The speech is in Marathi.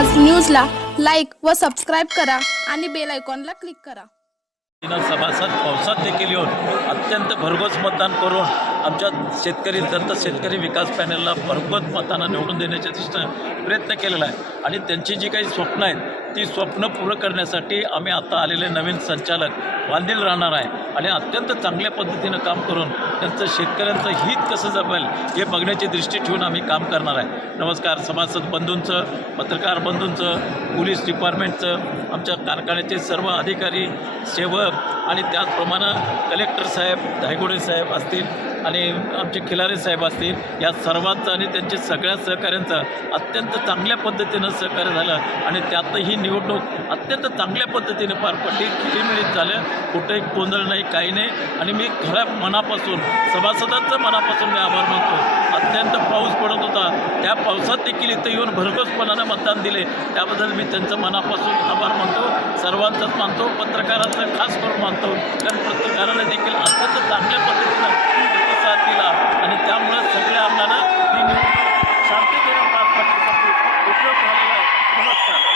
आज न्यूजला लाईक व सबस्क्राईब करा आणि बेल आयकॉनला क्लिक करा. सभासद पावसात देखील येऊन अत्यंत भरघोस मतदान करून आमच्या शेतकरी दत्त शेतकरी विकास पॅनलला भरघोस मतांना निवडून देण्याच्या दृष्टीनं प्रयत्न केलेला आहे. आणि त्यांची जी काही स्वप्न आहेत ती स्वप्न पूर्ण करण्यासाठी आम्ही आता आलेले नवीन संचालक बांधील राहणार आहे. आणि अत्यंत चांगल्या पद्धतीनं काम करून त्यांचं शेतकऱ्यांचं हित कसं जपेल हे बघण्याची दृष्टी ठेवून आम्ही काम करणार आहे. नमस्कार सभासद बंधूंचं पत्रकार बंधूंचं पोलीस डिपार्टमेंटचं आमच्या कारखान्याचे सर्व अधिकारी सेवक आणि त्याचप्रमाणे कलेक्टर साहेब धायगुडे साहेब असतील आणि आमचे खिलारे साहेब असतील या सर्वांचं आणि त्यांच्या सगळ्या सहकाऱ्यांचं अत्यंत चांगल्या पद्धतीनं सहकार्य झालं आणि त्यात ही निवडणूक अत्यंत चांगल्या पद्धतीने पार पडली खिळीमिळीत झालं कुठेही गोंधळ नाही काही नाही. आणि मी खऱ्या मनापासून सभासदांचं मनापासून मी आभार मानतो. अत्यंत पाऊस पडत होता या पावसात देखील इथं येऊन भरघोसपणानं मतदान दिले. त्याबद्दल मी त्यांचं मनापासून आभार मानतो. सर्वांचाच मानतो. पत्रकारांचा खास करून मानतो. कारण पत्रकारांना देखील अत्यंत चांगल्या पद्धतीनं प्रतिसाद दिला. आणि त्यामुळे सगळ्या आमदारांना शांतीपूर्ण पार पाडण्यासाठी उपयोग झालेला आहे. नमस्कार.